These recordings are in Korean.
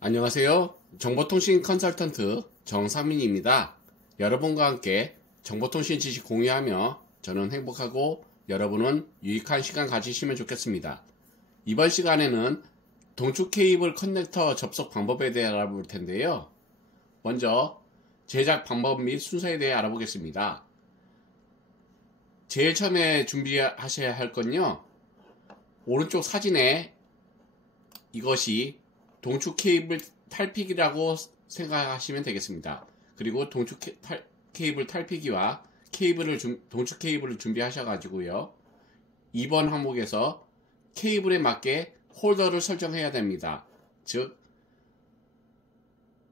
안녕하세요. 정보통신 컨설턴트 정상민입니다. 여러분과 함께 정보통신 지식 공유하며 저는 행복하고 여러분은 유익한 시간 가지시면 좋겠습니다. 이번 시간에는 동축 케이블 커넥터 접속 방법에 대해 알아볼 텐데요. 먼저 제작 방법 및 순서에 대해 알아보겠습니다. 제일 처음에 준비하셔야 할 건요, 오른쪽 사진에 이것이 동축 케이블 탈피기라고 생각하시면 되겠습니다. 그리고 동축 케이블 탈피기와 동축 케이블을 준비하셔가지고요, 2번 항목에서 케이블에 맞게 홀더를 설정해야 됩니다. 즉,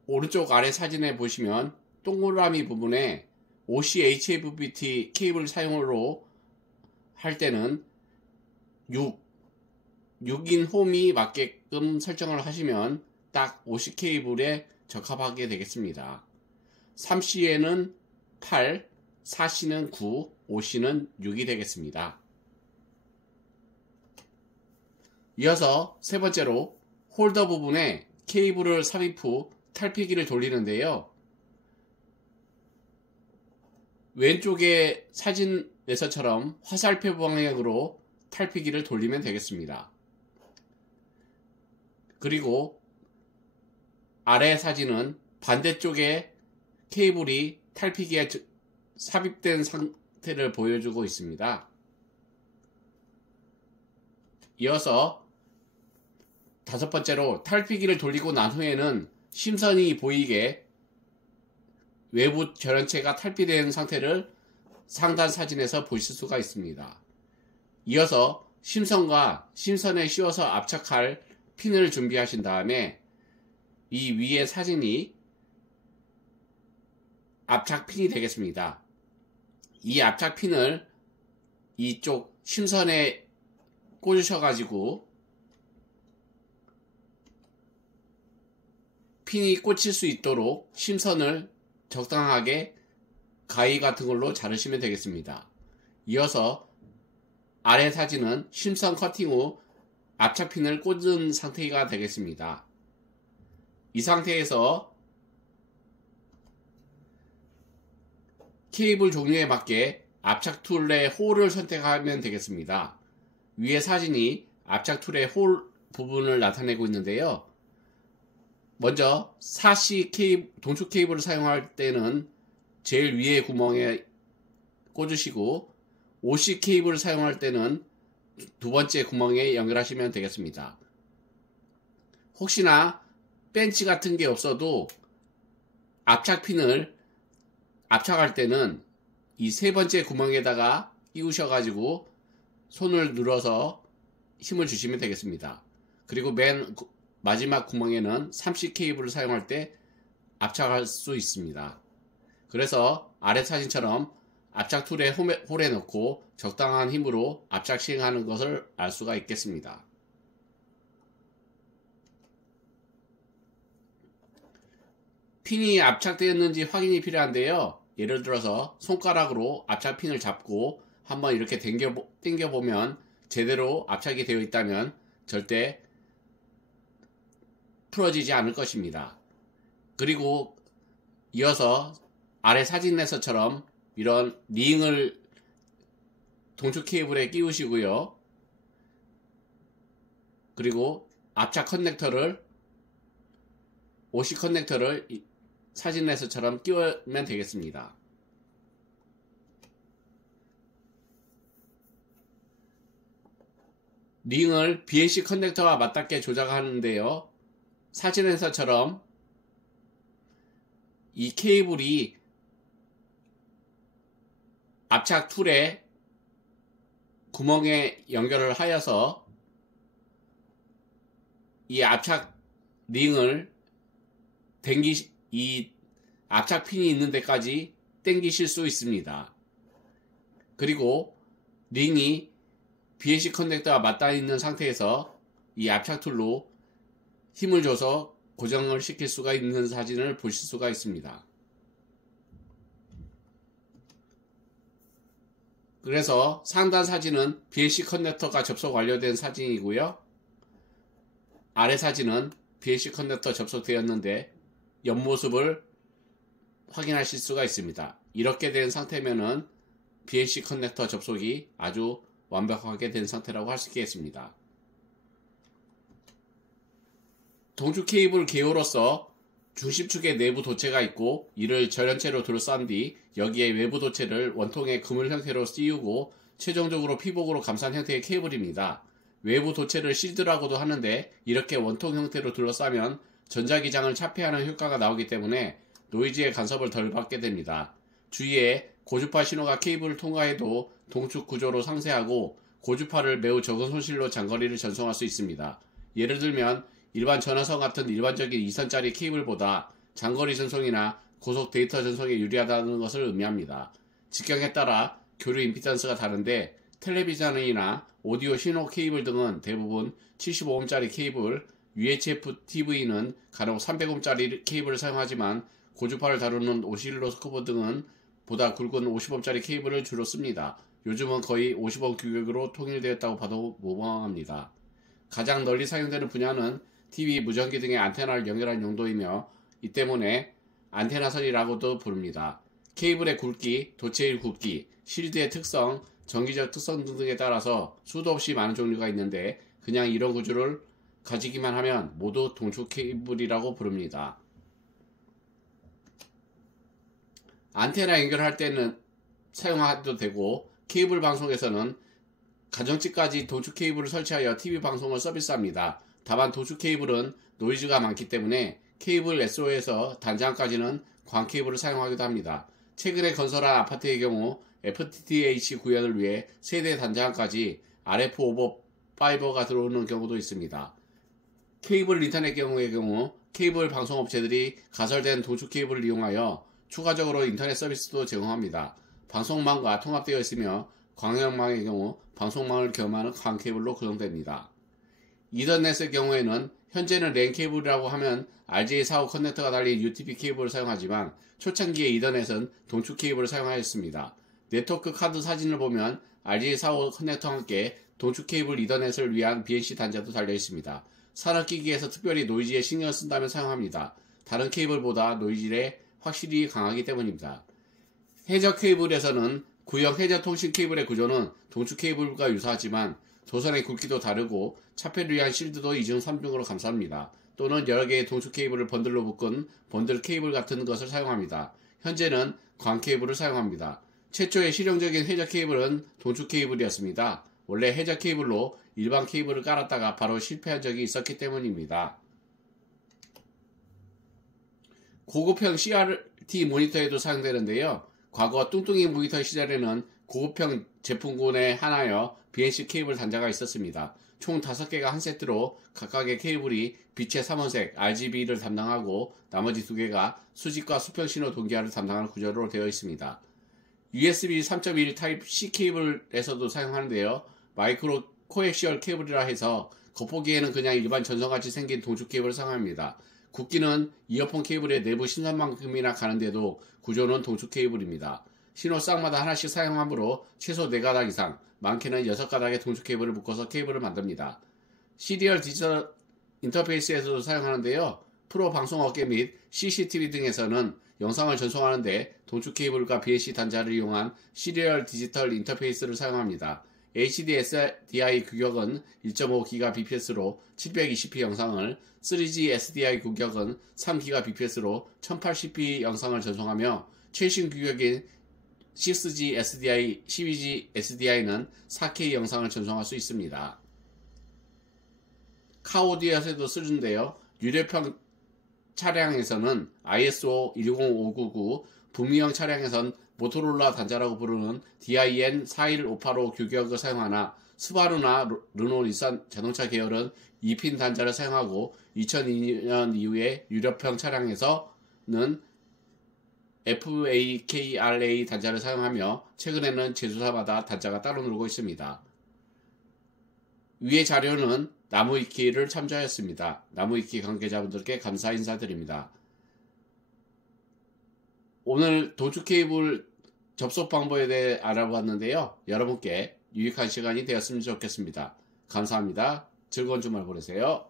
오른쪽 아래 사진에 보시면 동그라미 부분에 OC-HFBT 케이블 사용으로 할 때는 6인 홈이 맞게끔 설정을 하시면 딱 OC 케이블에 적합하게 되겠습니다. 3C에는 8, 4C는 9, 5C는 6이 되겠습니다. 이어서 세 번째로 홀더 부분에 케이블을 삽입 후 탈피기를 돌리는데요. 왼쪽의 사진에서처럼 화살표 방향으로 탈피기를 돌리면 되겠습니다. 그리고 아래 사진은 반대쪽에 케이블이 탈피기에 삽입된 상태를 보여주고 있습니다. 이어서 다섯 번째로 탈피기를 돌리고 난 후에는 심선이 보이게 외부 결연체가 탈피된 상태를 상단 사진에서 보실 수가 있습니다. 이어서 심선과 심선에 씌워서 압착할 핀을 준비하신 다음에 이 위에 사진이 압착핀이 되겠습니다. 이 압착핀을 이쪽 심선에 꽂으셔가지고 핀이 꽂힐 수 있도록 심선을 적당하게 가위 같은 걸로 자르시면 되겠습니다. 이어서 아래 사진은 심선 커팅 후 압착핀을 꽂은 상태가 되겠습니다. 이 상태에서 케이블 종류에 맞게 압착 툴의 홀을 선택하면 되겠습니다. 위에 사진이 압착 툴의 홀 부분을 나타내고 있는데요. 먼저 4C 동축 케이블을 사용할 때는 제일 위에 구멍에 꽂으시고 5C 케이블을 사용할 때는 두 번째 구멍에 연결하시면 되겠습니다. 혹시나 벤치 같은 게 없어도 압착핀을 압착할 때는 이 세 번째 구멍에다가 끼우셔가지고 손을 눌러서 힘을 주시면 되겠습니다. 그리고 맨 마지막 구멍에는 3C 케이블을 사용할 때 압착할 수 있습니다. 그래서 아래 사진처럼 압착 툴에 홀에 넣고 적당한 힘으로 압착 시행하는 것을 알 수가 있겠습니다. 핀이 압착되었는지 확인이 필요한데요. 예를 들어서 손가락으로 압착핀을 잡고 한번 이렇게 당겨보면 제대로 압착이 되어 있다면 절대 풀어지지 않을 것입니다. 그리고 이어서 아래 사진에서처럼 이런 링을 동축 케이블에 끼우시고요. 그리고 압착 커넥터를 OC 커넥터를 사진에서처럼 끼우면 되겠습니다. 링을 BNC 커넥터와 맞닿게 조작하는데요. 사진에서처럼 이 케이블이 압착 툴에 구멍에 연결을 하여서 이 압착 링을 이 압착핀이 있는 데까지 당기실 수 있습니다. 그리고 링이 BNC 커넥터와 맞닿아 있는 상태에서 이 압착 툴로 힘을 줘서 고정을 시킬 수가 있는 사진을 보실 수가 있습니다. 그래서 상단 사진은 BNC 커넥터가 접속 완료된 사진이고요. 아래 사진은 BNC 커넥터 접속되었는데 옆모습을 확인하실 수가 있습니다. 이렇게 된 상태면은 BNC 커넥터 접속이 아주 완벽하게 된 상태라고 할 수 있겠습니다. 동축 케이블 개요로서 중심축에 내부 도체가 있고 이를 절연체로 둘러싼 뒤 여기에 외부 도체를 원통의 그물 형태로 씌우고 최종적으로 피복으로 감싼 형태의 케이블입니다. 외부 도체를 실드라고도 하는데 이렇게 원통 형태로 둘러싸면 전자기장을 차폐하는 효과가 나오기 때문에 노이즈의 간섭을 덜 받게 됩니다. 주위에 고주파 신호가 케이블을 통과해도 동축 구조로 상쇄하고 고주파를 매우 적은 손실로 장거리를 전송할 수 있습니다. 예를 들면 일반 전화선 같은 일반적인 2선짜리 케이블보다 장거리 전송이나 고속 데이터 전송에 유리하다는 것을 의미합니다. 직경에 따라 교류 임피던스가 다른데 텔레비전이나 오디오 신호 케이블 등은 대부분 75옴짜리 케이블, UHF TV는 간혹 300옴짜리 케이블을 사용하지만 고주파를 다루는 오실로스코프 등은 보다 굵은 50옴짜리 케이블을 주로 씁니다. 요즘은 거의 50옴 규격으로 통일되었다고 봐도 무방합니다. 가장 널리 사용되는 분야는 TV, 무전기 등의 안테나를 연결한 용도이며 이 때문에 안테나선이라고도 부릅니다. 케이블의 굵기, 도체의 굵기, 실드의 특성, 전기적 특성 등에 따라서 수도 없이 많은 종류가 있는데 그냥 이런 구조를 가지기만 하면 모두 동축 케이블이라고 부릅니다. 안테나 연결할 때는 사용해도 되고 케이블 방송에서는 가정집까지 동축 케이블을 설치하여 TV 방송을 서비스합니다. 다만 동축 케이블은 노이즈가 많기 때문에 케이블 SO에서 단장까지는 광 케이블을 사용하기도 합니다. 최근에 건설한 아파트의 경우 FTTH 구현을 위해 세대 단장까지 RF 오버 파이버가 들어오는 경우도 있습니다. 케이블 인터넷 경우의 경우 케이블 방송업체들이 가설된 동축 케이블을 이용하여 추가적으로 인터넷 서비스도 제공합니다. 방송망과 통합되어 있으며 광역망의 경우 방송망을 겸하는 광 케이블로 구성됩니다. 이더넷의 경우에는 현재는 랜 케이블이라고 하면 RJ45 커넥터가 달린 UTP 케이블을 사용하지만 초창기의 이더넷은 동축 케이블을 사용하였습니다. 네트워크 카드 사진을 보면 RJ45 커넥터와 함께 동축 케이블 이더넷을 위한 BNC 단자도 달려 있습니다. 산업기기에서 특별히 노이즈에 신경을 쓴다면 사용합니다. 다른 케이블보다 노이즈에 확실히 강하기 때문입니다. 해저 케이블에서는 구형 해저 통신 케이블의 구조는 동축 케이블과 유사하지만 도선의 굵기도 다르고 차폐를 위한 실드도 2중 3중으로 감쌉니다. 또는 여러 개의 동축 케이블을 번들로 묶은 번들 케이블 같은 것을 사용합니다. 현재는 광 케이블을 사용합니다. 최초의 실용적인 해저 케이블은 동축 케이블이었습니다. 원래 해저 케이블로 일반 케이블을 깔았다가 바로 실패한 적이 있었기 때문입니다. 고급형 CRT 모니터에도 사용되는데요. 과거 뚱뚱이 모니터 시절에는 고급형 제품군에 하나여 BNC 케이블 단자가 있었습니다. 총 5개가 한 세트로 각각의 케이블이 빛의 3원색 RGB를 담당하고 나머지 2개가 수직과 수평 신호 동기화를 담당하는 구조로 되어 있습니다. USB 3.1 타입 C 케이블에서도 사용하는데요. 마이크로 코엑시얼 케이블이라 해서 겉보기에는 그냥 일반 전선같이 생긴 동축 케이블을 사용합니다. 굵기는 이어폰 케이블의 내부 신선만큼이나 가는데도 구조는 동축 케이블입니다. 신호 쌍마다 하나씩 사용하므로 최소 4가닥 이상, 많게는 6가닥의 동축 케이블을 묶어서 케이블을 만듭니다. 시리얼 디지털 인터페이스에서도 사용하는데요. 프로 방송업계 및 CCTV 등에서는 영상을 전송하는데 동축 케이블과 BNC 단자를 이용한 시리얼 디지털 인터페이스를 사용합니다. HD SDI 규격은 1.5GBps로 720p 영상을, 3G SDI 규격은 3GBps로 1080p 영상을 전송하며 최신 규격인 6G SDI, 12G SDI는 4K 영상을 전송할 수 있습니다. 카오디엇에도 쓰는데요. 유료평 차량에서는 ISO 10599, 북미형 차량에선 모토로라 단자라고 부르는 DIN41585 규격을 사용하나 스바루나 르노 닛산 자동차 계열은 2핀 단자를 사용하고 2002년 이후에 유럽형 차량에서는 FAKRA 단자를 사용하며 최근에는 제조사마다 단자가 따로 누르고 있습니다. 위의 자료는 나무위키를 참조하였습니다. 나무위키 관계자분들께 감사 인사드립니다. 오늘 동축 케이블 접속 방법에 대해 알아봤는데요. 여러분께 유익한 시간이 되었으면 좋겠습니다. 감사합니다. 즐거운 주말 보내세요.